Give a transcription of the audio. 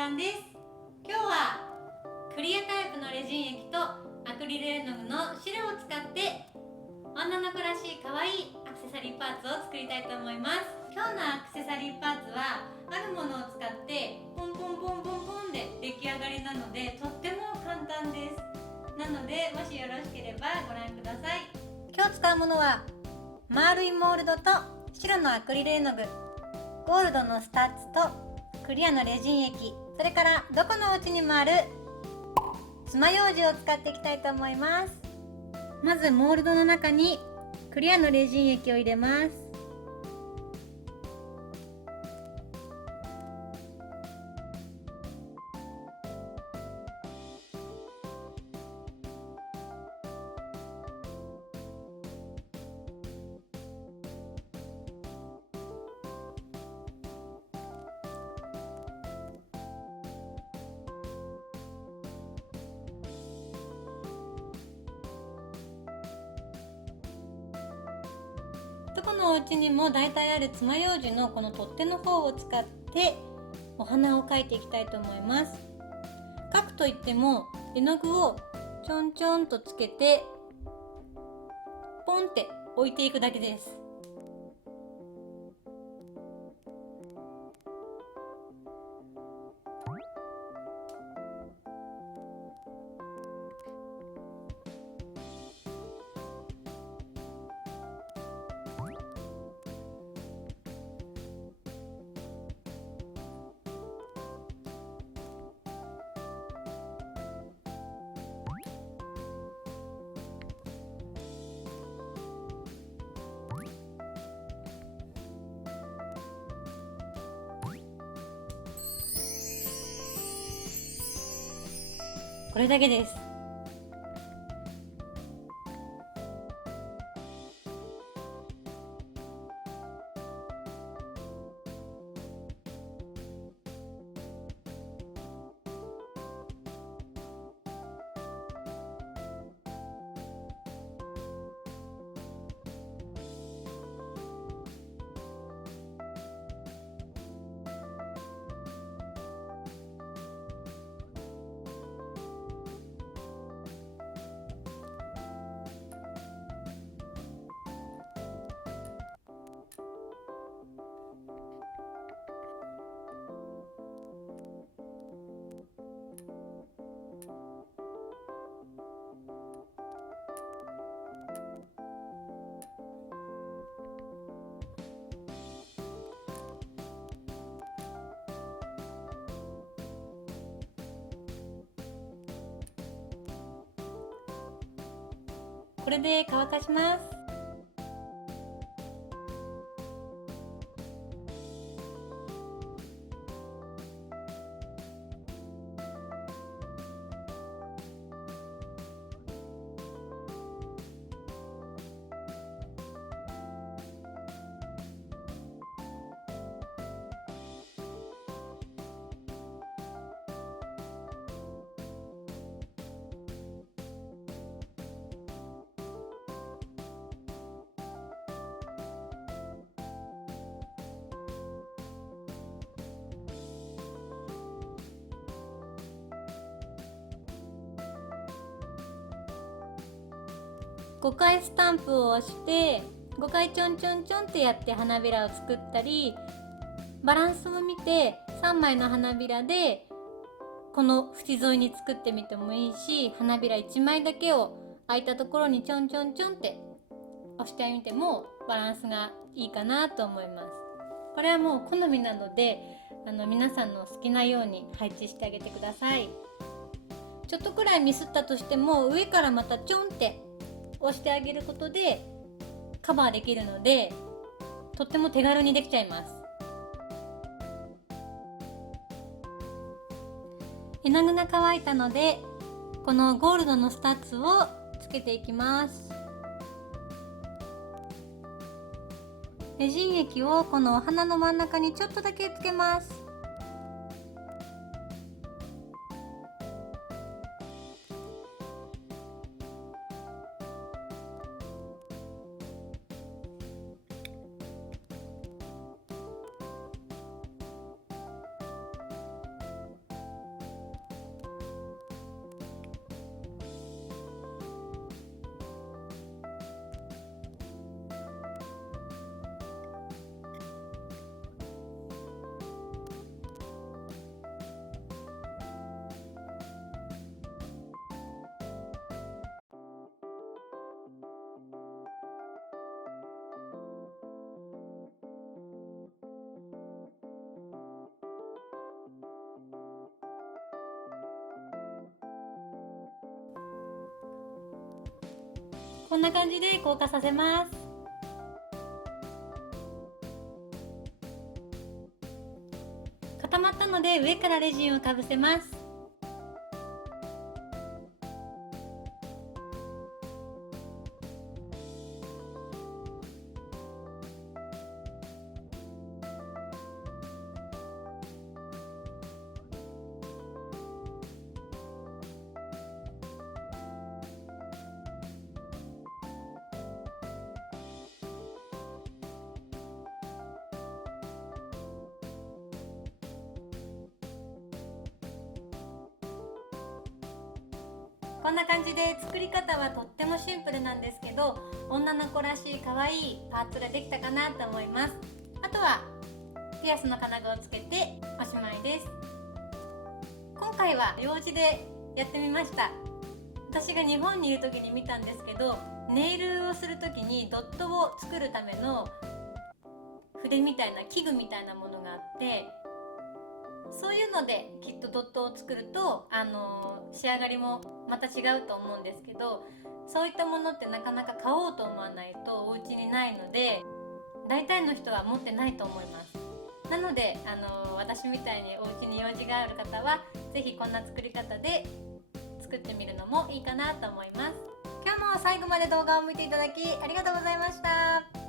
蘭です。今日はクリアタイプのレジン液とアクリル絵の具の白を使って女の子らしい可愛いアクセサリーパーツを作りたいと思います。今日のアクセサリーパーツはあるものを使ってポンポンポンポンポンで出来上がりなのでとっても簡単です。なのでもしよろしければご覧ください。今日使うものは丸いモールドと白のアクリル絵の具、ゴールドのスタッツとクリアのレジン液、それからどこのお家にもある爪楊枝を使っていきたいと思います。まずモールドの中にクリアのレジン液を入れます。どこのお家にも大体ある爪楊枝のこの取っ手の方を使ってお花を描いていきたいと思います。描くといっても絵の具をちょんちょんとつけてポンって置いていくだけです。これだけです。これで乾かします。5回スタンプを押して5回ちょんちょんちょんってやって花びらを作ったり、バランスを見て3枚の花びらでこの縁沿いに作ってみてもいいし、花びら1枚だけを空いたところにちょんちょんちょんって押してみてもバランスがいいかなと思います。これはもう好みなので皆さんの好きなように配置してあげてください。ちょっとくらいミスったとしても上からまたちょんって押してあげることでカバーできるのでとっても手軽にできちゃいます。絵の具が乾いたのでこのゴールドのスタッツをつけていきます。レジン液をこのお花の真ん中にちょっとだけつけます。こんな感じで硬化させます。固まったので上からレジンをかぶせます。こんな感じで作り方はとってもシンプルなんですけど、女の子らしい可愛いパーツができたかなと思います。あとはピアスの金具をつけておしまいです。今回はようじでやってみました。私が日本にいる時に見たんですけど、ネイルをする時にドットを作るための筆みたいな器具みたいなものがあって、そういうのできっとドットを作ると仕上がりもまた違うと思うんですけど、そういったものってなかなか買おうと思わないとお家にないので、大体の人は持ってないと思います。なので私みたいにお家に用事がある方は是非こんな作り方で作ってみるのもいいかなと思います。今日も最後まで動画を見ていただきありがとうございました。